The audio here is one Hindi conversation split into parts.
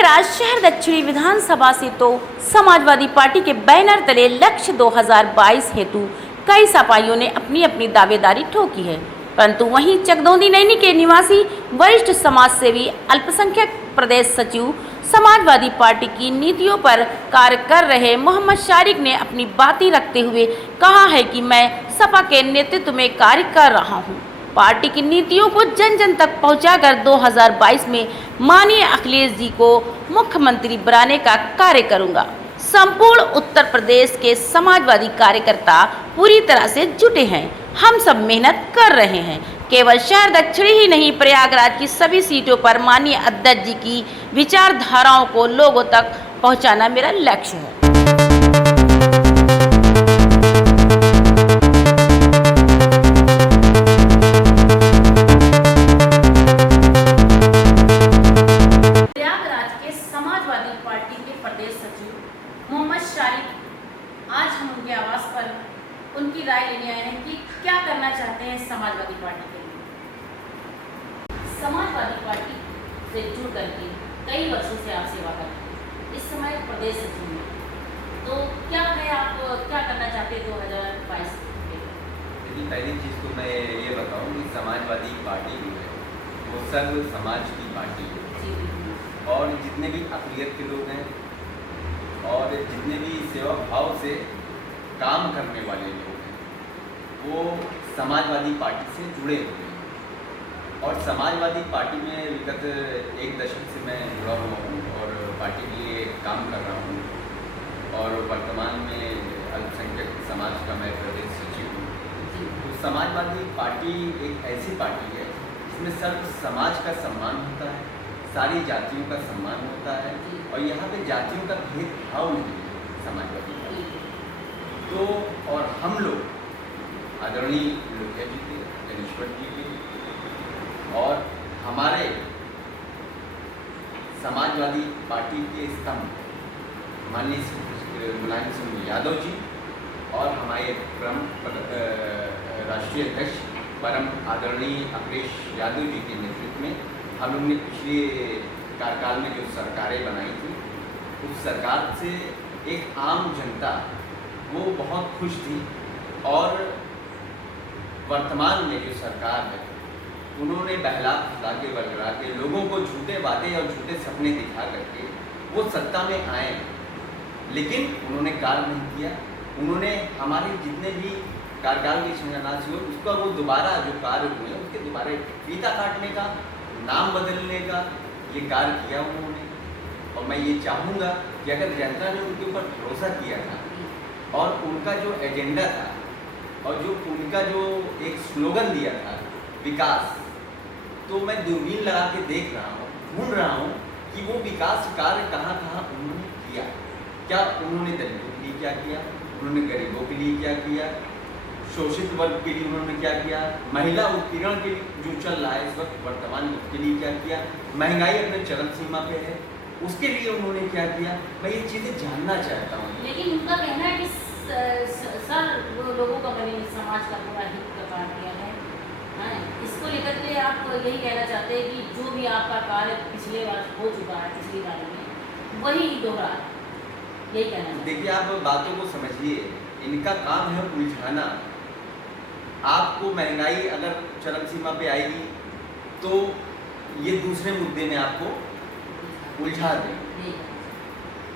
प्रयागराज शहर दक्षिणी विधानसभा से तो समाजवादी पार्टी के बैनर तले लक्ष्य 2022 हेतु कई सपाइयों ने अपनी अपनी दावेदारी ठोकी है, परंतु वहीं चकदौंदी नैनी के निवासी वरिष्ठ समाजसेवी अल्पसंख्यक प्रदेश सचिव समाजवादी पार्टी की नीतियों पर कार्य कर रहे मोहम्मद शारिक ने अपनी बातें रखते हुए कहा है कि मैं सपा के नेतृत्व में कार्य कर रहा हूं। पार्टी की नीतियों को जन जन तक पहुंचाकर 2022 में माननीय अखिलेश जी को मुख्यमंत्री बनाने का कार्य करूंगा। संपूर्ण उत्तर प्रदेश के समाजवादी कार्यकर्ता पूरी तरह से जुटे हैं। हम सब मेहनत कर रहे हैं। केवल शहर दक्षिणी ही नहीं, प्रयागराज की सभी सीटों पर माननीय अध्यक्ष जी की विचारधाराओं को लोगों तक पहुंचाना मेरा लक्ष्य है। समाजवादी पार्टी के प्रदेश सचिव मोहम्मद शारिक, आज हम उनके आवास पर उनकी राय लेने आए हैं कि क्या करना चाहते हैं समाजवादी पार्टी के लिए। समाजवादी पार्टी से जुड़ करके कई वर्षों से आप सेवा कर रहे हैं, इस समय प्रदेश सचिव में, तो क्या है, आप क्या करना चाहते हैं 2022 में? देखिए, पहली चीज़ तो मैं ये बताऊं कि समाजवादी पार्टी जो है वो सर्व समाज की पार्टी है, और जितने भी अक़लियत के लोग हैं और जितने भी सेवा भाव से काम करने वाले लोग हैं वो समाजवादी पार्टी से जुड़े हुए हैं। और समाजवादी पार्टी में विगत एक दशक से मैं जुड़ा हुआ हूँ और पार्टी के लिए काम कर रहा हूँ, और वर्तमान में अल्पसंख्यक समाज का मैं प्रदेश सचिव हूँ। तो समाजवादी पार्टी एक ऐसी पार्टी है जिसमें सर्व समाज का सम्मान होता है, सारी जातियों का सम्मान होता है, और यहाँ पे जातियों का भेदभाव नहीं है समाजवादी पार्टी। तो और हम लोग आदरणीय लोहिया जी के, गणेश्वर जी के और हमारे समाजवादी पार्टी के स्तंभ माननीय मुलायम सिंह यादव जी और हमारे प्रमुख राष्ट्रीय अध्यक्ष परम आदरणीय अखिलेश यादव जी के नेतृत्व में हम लोग ने पिछले कार्यकाल में जो सरकारें बनाई थी, उस सरकार से एक आम जनता वो बहुत खुश थी, और वर्तमान में जो सरकार है उन्होंने बहला फुसला के बलगड़ा के लोगों को झूठे वादे और झूठे सपने दिखा करके वो सत्ता में आए, लेकिन उन्होंने कार्य नहीं किया। उन्होंने हमारे जितने भी कार्यकाल की संगठनाश हुए उसका वो दोबारा जो कार्य हुए उसके दोबारा फीता काटने का, नाम बदलने का ये कार्य किया उन्होंने। और मैं ये चाहूँगा कि अगर जनता ने उनके ऊपर भरोसा किया था और उनका जो एजेंडा था और जो उनका जो एक स्लोगन दिया था विकास, तो मैं दूरबीन लगा के देख रहा हूँ, ढूंढ रहा हूँ कि वो विकास कार्य कहाँ कहाँ उन्होंने किया। क्या उन्होंने दलितों के लिए क्या किया, उन्होंने गरीबों के लिए क्या किया, शोषित वर्ग के लिए उन्होंने क्या किया, महिला उत्पीड़न के लिए जो चल रहा है इस वक्त वर्तमान में उसके लिए क्या किया, महंगाई अपने चरम सीमा पे है उसके लिए उन्होंने क्या किया, मैं ये चीज़ें जानना चाहता हूँ। लेकिन उनका कहना है कि सर वो लोगों का बने समाज का पूरा हित का कार्य किया है, इसको लेकर के आप यही कहना चाहते हैं कि जो भी आपका कार्य पिछले बार हो चुका है, पिछली बार में वही दोहरा, यही कहना? देखिए, आप बातों को समझिए, इनका काम है उलझाना। आपको महंगाई अगर चरम सीमा पे आएगी तो ये दूसरे मुद्दे में आपको उलझा दें,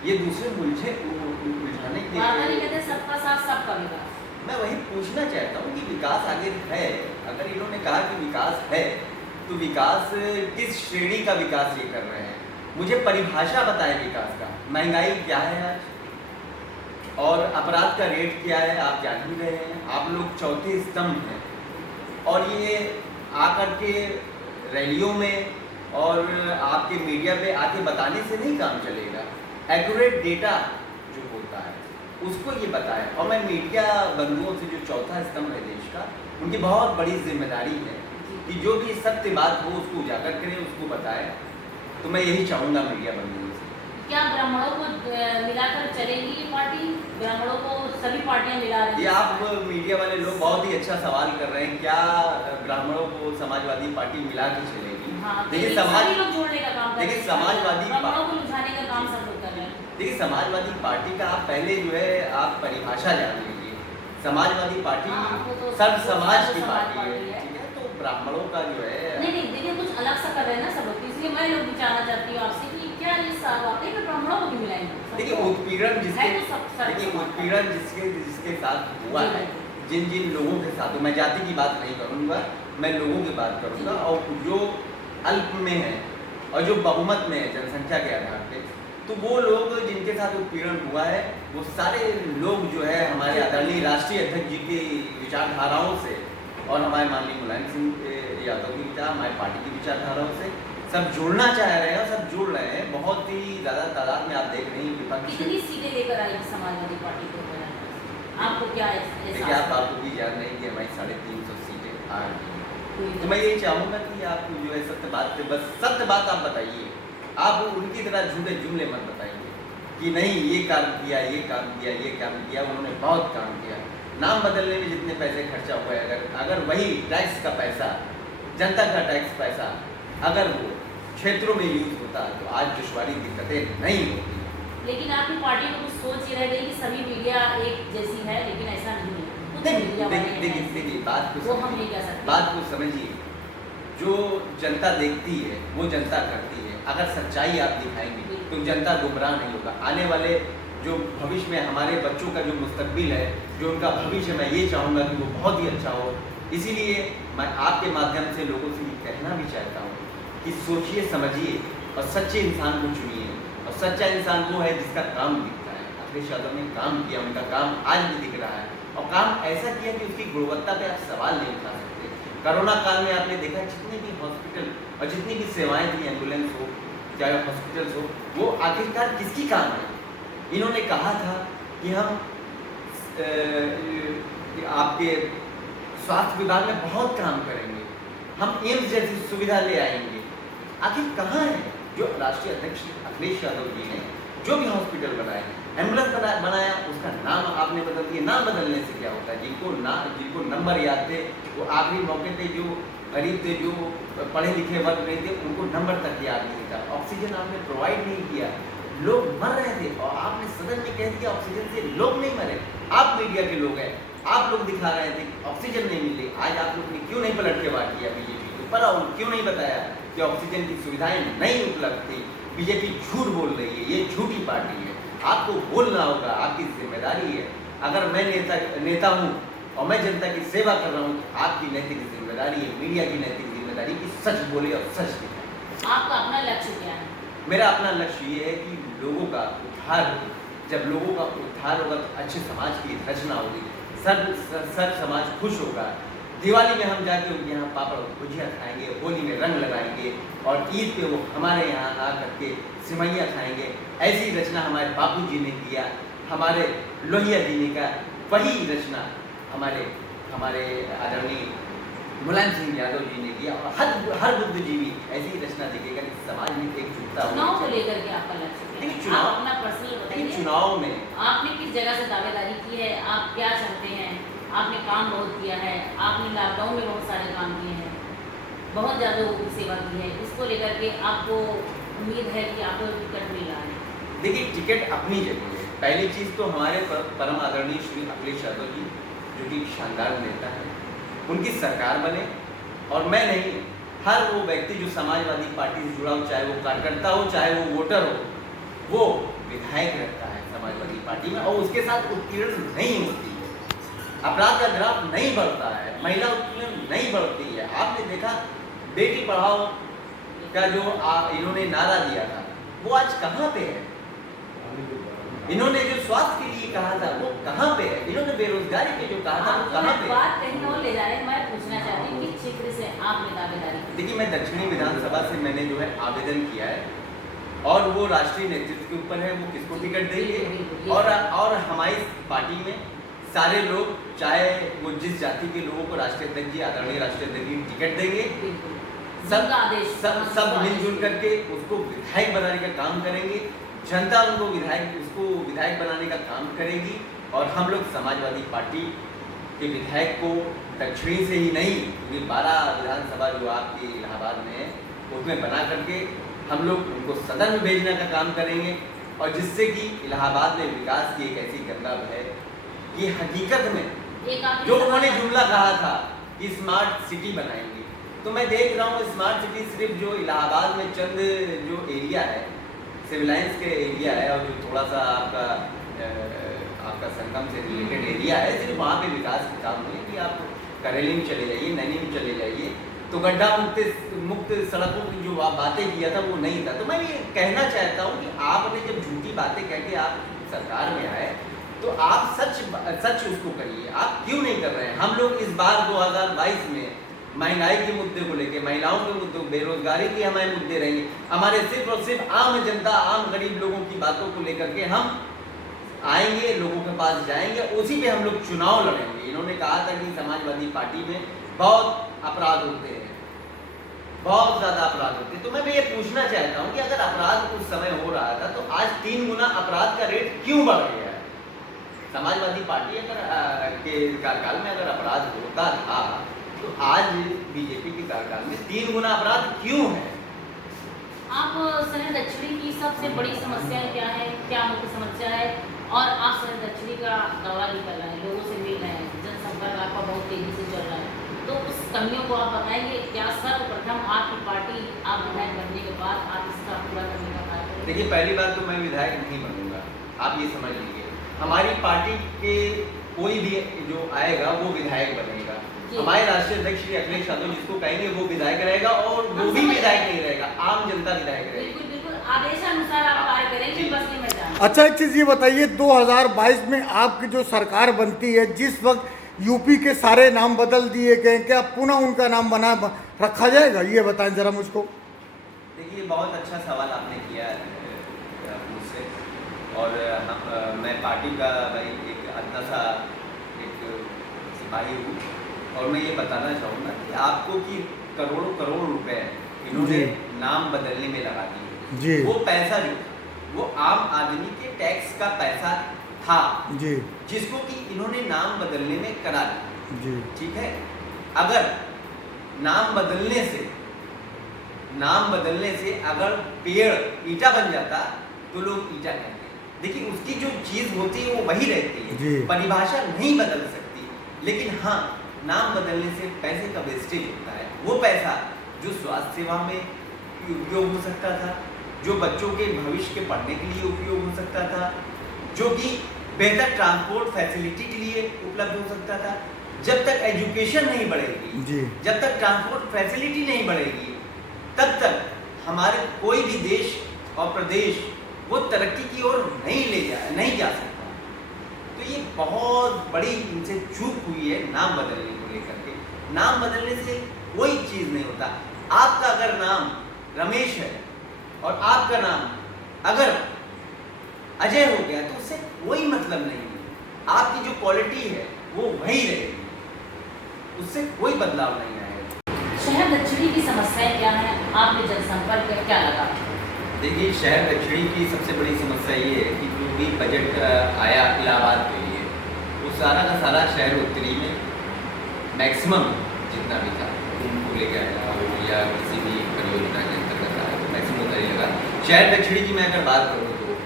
ये दूसरे उलझाने के लिए सबका साथ सबका विकास। मैं वही पूछना चाहता हूँ कि विकास आगे है, अगर इन्होंने कहा कि विकास है तो विकास किस श्रेणी का विकास ये कर रहे हैं, मुझे परिभाषा बताएं विकास का। महंगाई क्या है आज, और अपराध का रेट क्या है, आप जान ही रहे हैं। आप लोग चौथे स्तंभ हैं, और ये आकर के रैलियों में और आपके मीडिया पे आके बताने से नहीं काम चलेगा। एक्यूरेट डेटा जो होता है उसको ये बताएं। और मैं मीडिया बंधुओं से, जो चौथा स्तंभ है देश का, उनकी बहुत बड़ी जिम्मेदारी है कि जो भी सत्य बात हो उसको उजागर करें, उसको बताएं। तो मैं यही चाहूँगा मीडिया बंधुओं से। क्या ब्राह्मणों को मिलाकर चलेगी ये पार्टी? ब्राह्मणों को सभी पार्टियां मिला रही हैं। ये आप मीडिया वाले लोग बहुत ही अच्छा सवाल कर रहे हैं। क्या ब्राह्मणों को समाजवादी पार्टी मिला के चलेगी? हाँ, देखिए लेकिन समाज सभी लोग जोड़ने का काम कर रहे देखिए हैं। समाजवादी ब्राह्मणों को लुभाने का काम सब लोग कर रहे हैं। देखिए समाजवादी पार्टी का आप पहले जो है आप परिभाषा जान लीजिए। समाजवादी पार्टी हाँ, वो तो सर्व समाज की समाज पार्टी है, पार्टी है। ठीक है। तो ब्राह्मणों का जो है नहीं देखिए कुछ अलग सा कर रहे हैं ना सब लोग, इसलिए मैं लोग भी जानना चाहती हूँ आपसे कि क्या इस वाकई में ब्राह्मणों को भी मिलाएंगे? देखिए उत्पीड़न जिसके है तो सब देखिए समाज उत्पीड़न जिसके जिसके साथ हुआ जी, है, जी। जिन जिन लोगों के साथ, मैं जाति की बात नहीं करूँगा, मैं लोगों की बात करूँगा, और जो अल्प में है और जो बहुमत में है जनसंख्या के आधार पे, तो वो लोग जिनके साथ उत्पीड़न हुआ है वो सारे लोग जो है हमारे आदरणीय राष्ट्रीय अध्यक्ष जी की विचारधाराओं से और हमारे माननीय मुलायम सिंह यादव की हमारी पार्टी की विचारधाराओं से सब जुड़ना चाह रहे हैं और सब जुड़ रहे हैं। बहुत ही ज़्यादा तादाद में आप देख रहे हैं विपक्ष। कितनी सीटें लेकर आएगी समाजवादी पार्टी को? आपको क्या देखिए आप बातों भी जान रहे हैं कि हमारी 350 सीटें आ रही हैं। तो मैं यही चाहूँगा कि आप जो है सत्य बात पे बस सत्य बात आप बताइए। आप उनकी तरह झूठे जुमले मत बताइए कि नहीं ये काम किया, ये काम किया, ये काम किया। उन्होंने बहुत काम किया। नाम बदलने में जितने पैसे खर्चा हुआ है, अगर वही टैक्स का पैसा, जनता का टैक्स पैसा अगर वो क्षेत्रों में यूज होता तो आज दुश्वारी दिक्कतें नहीं होती। लेकिन आपकी पार्टी को कुछ सोच ये रह गई कि सभी मीडिया एक जैसी है, लेकिन ऐसा नहीं है। कुछ मीडिया वाले हैं ऐसे। देखिए बात को वो हम नहीं कह सकते। बात को समझिए। जो जनता देखती है वो जनता करती है। अगर सच्चाई आप दिखाएंगे तो जनता गुमराह नहीं होगा। आने वाले जो भविष्य में हमारे बच्चों का जो मुस्तकबिल है, जो उनका भविष्य, मैं ये चाहूँगा कि वो बहुत ही अच्छा हो। इसीलिए मैं आपके माध्यम से लोगों से ये कहना भी चाहता हूँ कि सोचिए, समझिए और सच्चे इंसान को चुनिए। और सच्चा इंसान वो है जिसका काम दिखता है। अखिलेश यादव ने काम किया, उनका काम आज भी दिख रहा है और काम ऐसा किया कि उसकी गुणवत्ता पे आप सवाल नहीं उठा सकते। कोरोना काल में आपने देखा जितने भी हॉस्पिटल और जितनी भी सेवाएं थी, एम्बुलेंस हो चाहे हॉस्पिटल्स हो, वो आखिरकार किसकी काम आई? इन्होंने कहा था कि हम आपके स्वास्थ्य विभाग में बहुत काम करेंगे, हम एम्स जैसी सुविधा ले आएंगे। आखिर कहाँ है? जो राष्ट्रीय अध्यक्ष अखिलेश यादव जी ने जो भी हॉस्पिटल बनाए, एम्बुलेंस बनाया, उसका नाम आपने बदल दिया। नाम बदलने से क्या होता है? जिनको नंबर याद थे, वो आखिरी मौके पे जो गरीब थे, जो पढ़े लिखे वर्ग नहीं थे, उनको नंबर तक याद नहीं था। ऑक्सीजन आपने प्रोवाइड नहीं किया, लोग मर रहे थे और आपने सदन में कह दिया ऑक्सीजन से लोग नहीं मरे। आप मीडिया के लोग हैं, आप लोग दिखा रहे थे कि ऑक्सीजन नहीं मिली। आज आप लोग ने क्यों नहीं पलट के बात किया बीजेपी को? पर क्यों नहीं बताया कि ऑक्सीजन की सुविधाएं नहीं उपलब्ध थी? बीजेपी झूठ बोल रही है, ये झूठी पार्टी है। आपको बोलना होगा, आपकी जिम्मेदारी है। अगर मैं नेता हूँ और मैं जनता की सेवा कर रहा हूँ तो आपकी नैतिक जिम्मेदारी है, मीडिया की नैतिक जिम्मेदारी कि सच बोले और सच दिखाए। आपका अपना लक्ष्य क्या है? मेरा अपना लक्ष्य ये है कि लोगों का उद्धार हो। जब लोगों का उद्धार होगा तो अच्छे समाज की रचना होगी, सब समाज खुश होगा। दिवाली में हम जाके उनके यहाँ पापड़ और भुजिया खाएंगे, होली में रंग लगाएंगे और ईद पे वो हमारे यहाँ आ करके सिमैया खाएंगे। ऐसी रचना हमारे बापू जी ने किया, हमारे लोहिया जी ने का वही रचना हमारे आदरणीय मुलायम सिंह यादव जी ने किया और हर बुद्धिजीवी ऐसी रचना देखेगा कि समाज में एकजुटता हो। चुनाव को लेकर के आपका लक्ष्य क्या है? चुनाव आप अपना पर्सनल बताइए। चुनाव में आपने किस जगह से दावेदारी की है? आप क्या चाहते हैं? आपने काम बहुत किया है, आपने लॉकडाउन में बहुत सारे काम किए हैं, बहुत ज़्यादा लोगों की सेवा की है। इसको लेकर के आपको उम्मीद है कि आपको टिकट मिल रहा है? देखिए टिकट अपनी जगह है। पहली चीज़ तो हमारे परम आदरणीय श्री अखिलेश यादव जी जो कि शानदार नेता है, उनकी सरकार बने। और मैं नहीं, हर वो व्यक्ति जो समाजवादी पार्टी से जुड़ा हो, चाहे वो कार्यकर्ता हो चाहे वो वोटर हो, वो विधायक रहता है समाजवादी पार्टी में और उसके साथ उत्पीड़न नहीं होती है, अपराध का ग्राफ नहीं बढ़ता है, महिला उत्पीड़न नहीं बढ़ती है। आपने देखा बेटी पढ़ाओ का जो इन्होंने नारा दिया था वो आज कहाँ पे है? इन्होंने जो स्वास्थ्य के लिए कहा था वो कहाँ पे है? इन्होंने बेरोजगारी पे जो कहा था वो कहाँ पे? बात कहीं और ले जा रहे हैं। मैं पूछना चाहती हूँ किस क्षेत्र से आपने दावेदारी की? देखिए मैं दक्षिणी विधानसभा से मैंने जो है आवेदन किया है और वो राष्ट्रीय नेतृत्व के ऊपर है, वो किसको टिकट देंगे। और हमारी पार्टी में सारे लोग, चाहे वो जिस जाति के लोगों को राष्ट्रीय अध्यक्ष जी, आदरणीय राष्ट्रीय अध्यक्ष जी टिकट देंगे, सब मिलजुल करके उसको विधायक बनाने का काम करेंगे। जनता उसको विधायक बनाने का काम करेगी और हम लोग समाजवादी पार्टी के विधायक को दक्षिणी से ही नहीं, क्योंकि 12 विधानसभा जो आपकी इलाहाबाद में है उसमें बना करके हम लोग उनको सदन में भेजने का काम करेंगे, और जिससे कि इलाहाबाद में विकास की एक ऐसी गंगा बहे कि हकीकत में जो उन्होंने जुमला कहा था कि स्मार्ट सिटी बनाएंगे, तो मैं देख रहा हूँ स्मार्ट सिटी सिर्फ जो इलाहाबाद में चंद जो एरिया है, सिविल लाइन्स के एरिया है, और जो थोड़ा सा आपका संगम से रिलेटेड एरिया है, सिर्फ वहाँ पे विकास के काम हुए कि आप करेली में चले जाइए, नैनी में चले जाइए, तो गड्ढा मुक्त सड़कों की जो बातें किया था वो नहीं था। तो मैं ये कहना चाहता हूँ कि आपने जब झूठी बातें कह के आप सरकार में आए तो आप सच उसको करिए। आप क्यों नहीं कर रहे हैं? हम लोग इस बार 2022 में महंगाई के मुद्दे को लेकर, महिलाओं के मुद्दे, बेरोजगारी के हमारे मुद्दे रहेंगे, हमारे सिर्फ और सिर्फ आम जनता, आम गरीब लोगों की बातों को लेकर के हम आएंगे, लोगों के पास जाएंगे, उसी पे हम लोग चुनाव लड़ेंगे। इन्होंने कहा था कि समाजवादी पार्टी में बहुत अपराध होते हैं, बहुत ज़्यादा अपराध होते हैं। तो मैं ये पूछना चाहता हूँ कि अगर अपराध उस समय हो रहा था तो आज 3 गुना अपराध का रेट क्यों बढ़ गया है? समाजवादी पार्टी अगर के कार्यकाल में अगर अपराध होता था तो आज बीजेपी के कार्यकाल में 3 गुना अपराध क्यों है? आप शहर दक्षिणी की सबसे बड़ी समस्या क्या है, क्या मुख्य समस्या है? और आप शहर दक्षिणी का दौरा भी कर रहे हैं, लोगों से मिल रहे हैं, जनसंपर्क आपका बहुत तेजी से चल रहा है, तो उस कमियों को आप बताएंगे। क्या सर्वप्रथम आपकी पार्टी, आप विधायक बनने के बाद आप इसका पूरा करने का कार्य करेंगे? देखिए, पहली बात तो मैं विधायक नहीं बनूंगा, आप ये समझ लीजिए। हमारी पार्टी के कोई भी जो आएगा वो विधायक बनेगा। हमारे राष्ट्रीय अध्यक्ष श्री अखिलेश यादव जिसको कहेंगे वो विधायक रहेगा, और वो भी विधायक नहीं रहेगा, आम जनता विधायक रहेगी। बिल्कुल बिल्कुल, आदेशानुसार आप कार्य करेंगे, बस ये मैं जानूं। अच्छा, एक चीज़ ये बताइए, 2022 में आपकी जो सरकार बनती है, जिस वक्त यूपी के सारे नाम बदल दिए गए, क्या पुनः उनका नाम बना रखा जाएगा? ये बताएं जरा मुझको। देखिए, बहुत अच्छा सवाल आपने किया है मुझसे, और मैं पार्टी का भाई एक अदना सा एक सिपाही हूँ, और मैं ये बताना चाहूँगा कि आपको कि करोड़ों करोड़ रुपए इन्होंने नाम बदलने में लगा दिए। वो पैसा जो वो आम आदमी के टैक्स का पैसा था जी, जिसको कि इन्होंने नाम बदलने में करा दिया जी। ठीक है, अगर नाम बदलने से अगर पेड़ ईटा बन जाता तो लोग ईटा कहते। देखिए, उसकी जो चीज होती है वो वही रहती है, परिभाषा नहीं बदल सकती, लेकिन हाँ, नाम बदलने से पैसे का वेस्टेज होता है। वो पैसा जो स्वास्थ्य सेवा में उपयोग हो सकता था, जो बच्चों के भविष्य के पढ़ने के लिए उपयोग हो सकता था, जो कि बेहतर ट्रांसपोर्ट फैसिलिटी के लिए उपलब्ध हो सकता था। जब तक एजुकेशन नहीं बढ़ेगी, जब तक ट्रांसपोर्ट फैसिलिटी नहीं बढ़ेगी, तब तक हमारे कोई भी देश और प्रदेश वो तरक्की की ओर नहीं जा सकता। तो ये बहुत बड़ी इनसे चूक हुई है नाम बदलने को लेकर के। नाम बदलने से कोई चीज़ नहीं होता। आपका अगर नाम रमेश है और आपका नाम अगर अजय हो गया तो उससे कोई मतलब नहीं है। आपकी जो क्वालिटी है वो वही रहेगी, उससे कोई बदलाव नहीं आएगा। शहर दक्षिणी की समस्याएं क्या है? आपने जनसंपर्क का क्या लगा? देखिए, शहर दक्षिणी की सबसे बड़ी समस्या ये है कि जो भी बजट आया इलाहाबाद के लिए, वो सारा का सारा शहर उत्तरी में मैक्सिमम जितना भी था उनको लेकर आया हो, या किसी भी परियोजना के अंतर्गत आया तो मैक्सिमम उतना ही लगा। शहर दक्षिणी की मैं अगर बात करूँ तो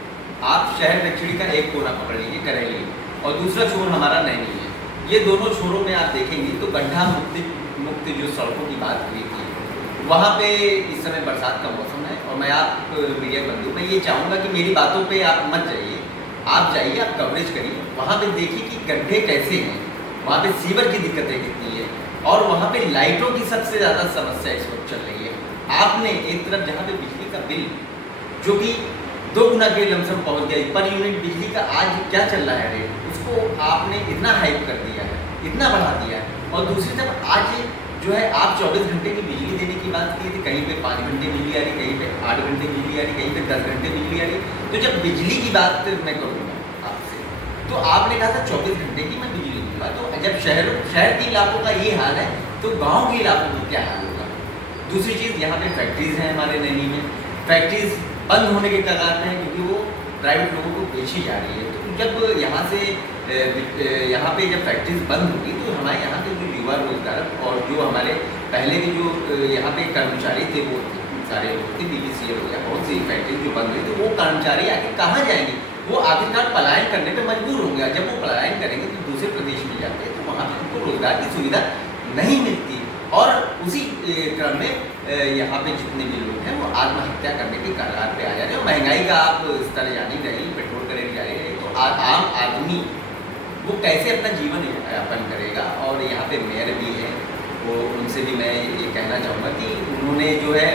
आप शहर दक्षिणी का एक कोना पकड़ लीजिए, करेली, और दूसरा छोर हमारा नैनी है। ये दोनों छोरों में आप देखेंगे तो गड्ढा मुक्त जो सड़कों की बात हुई थी, वहाँ पे इस समय बरसात का मौसम है, और मैं आप मीडिया बंधु मैं ये चाहूँगा कि मेरी बातों पे आप मत जाइए, आप जाइए, आप कवरेज करिए, वहाँ पे देखिए कि गड्ढे कैसे हैं, वहाँ पे सीवर की दिक्कतें कितनी है, और वहाँ पे लाइटों की सबसे ज़्यादा समस्या इस वक्त चल रही है। आपने एक तरफ जहाँ पे बिजली का बिल जो कि 2 गुना के लमसम पहुँच गया पर यूनिट बिजली का, आज क्या चल रहा है रेट, उसको आपने इतना हाइप कर दिया है, इतना बढ़ा दिया है। और दूसरी तरफ आज जो है आप 24 घंटे की बिजली देने की बात की थी, कहीं पे 5 घंटे बिजली आ रही, कहीं पे 8 घंटे बिजली आ रही, कहीं पे 10 घंटे बिजली आ रही। तो जब बिजली की बात मैं करूँगा आपसे, तो आपने कहा था 24 घंटे की मैं बिजली दूँगा, तो जब शहर के इलाकों का ये हाल है तो गाँव के इलाकों का क्या हाल होगा? दूसरी चीज़, यहाँ पे फैक्ट्रीज हैं हमारे नैनी में, फैक्ट्रीज बंद होने के कगार में है क्योंकि वो प्राइवेट लोगों को बेची जा रही है। तो जब यहाँ पे जब फैक्ट्रीज बंद होगी तो हमारे यहाँ के जो युवा रोजगार और जो हमारे पहले के जो यहाँ पे कर्मचारी थे वो सारे लोग थे, BPCL हो गया, बहुत सी फैक्ट्री जो बंद हुई, तो वो कर्मचारी आके कहाँ जाएंगे? वो आखिरकार पलायन करने पर मजबूर होंगे। जब वो पलायन करेंगे तो दूसरे प्रदेश में जाते हैं, तो वहाँ पर उनको रोजगार की सुविधा नहीं मिलती, और उसी क्रम में यहाँ पे जितने भी लोग हैं वो आत्महत्या करने के कगार पे आ जा रहे हैं। महंगाई का आप स्तर जान ही रहे, पेट्रोल का रेट जारी रहे, तो आम आदमी वो कैसे अपना जीवन यापन करेगा? और यहाँ पे मेयर भी है, वो उनसे भी मैं ये कहना चाहूँगा कि उन्होंने जो है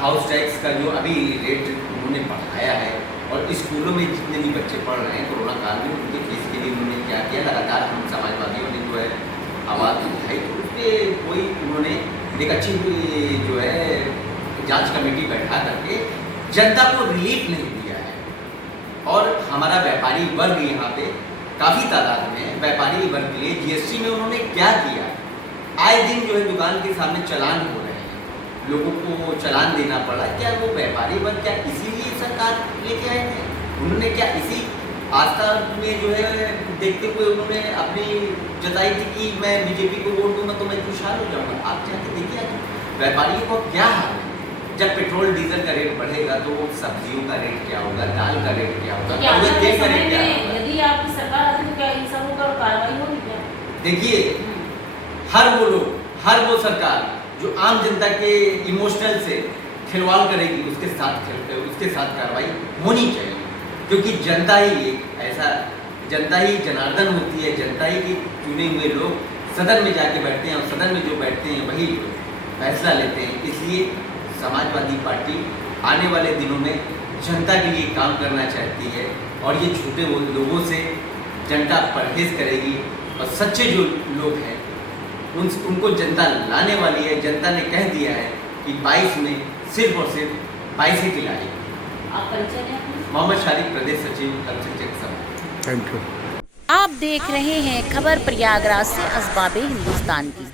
हाउस टैक्स का जो अभी रेट उन्होंने बढ़ाया है, और स्कूलों में जितने भी बच्चे पढ़ रहे हैं कोरोना काल में, उनके फीस के लिए उन्होंने क्या किया, लगातार हम समाजवादियों ने जो है आवाज़ उठाई, तो उस पर कोई उन्होंने एक अच्छी जो है जांच कमेटी बैठा करके जनता को रिलीफ नहीं दिया है। और हमारा व्यापारी वर्ग यहाँ पे काफ़ी तादाद में है, व्यापारी वर्ग के लिए GST में उन्होंने क्या किया? आए दिन जो है दुकान के सामने चालान हो रहे हैं, लोगों को चालान देना पड़ा। क्या वो व्यापारी वर्ग क्या इसीलिए सरकार लेके आए थे? उन्होंने क्या इसी आस्था में जो है देखते हुए उन्होंने अपनी जताई थी कि मैं बीजेपी को वोट दूंगा तो मैं खुशहाल हो जाऊंगा? आप जाके देखिए व्यापारियों को क्या हाल है। जब पेट्रोल डीजल का रेट बढ़ेगा तो सब्जियों का रेट क्या होगा, दाल का रेट क्या होगा, तेल का रेट क्या होगा? यदि आपकी सरकार आती तो क्या इन सबों पर कार्रवाई होगी क्या? देखिए, हर वो लोग, हर वो सरकार जो आम जनता के इमोशनल से खिलवाड़ करेगी, उसके साथ कार्रवाई होनी चाहिए, क्योंकि जनता ही एक ऐसा, जनता ही जनार्दन होती है, जनता ही के चुने हुए लोग सदन में जाके बैठते हैं, और सदन में जो बैठते हैं वही फैसला लेते हैं। इसलिए समाजवादी पार्टी आने वाले दिनों में जनता के लिए काम करना चाहती है, और ये झूठे वो लोगों से जनता परहेज करेगी, और सच्चे जो लोग हैं उनको जनता लाने वाली है। जनता ने कह दिया है कि 22 में सिर्फ और सिर्फ 22 ही लाएगी। आप परिचय दें अपना। मोहम्मद शारिक, प्रदेश सचिव अल्पसंख्यक समाज। Thank you. आप देख रहे हैं खबर प्रयागराज से असबाबे हिंदुस्तान की।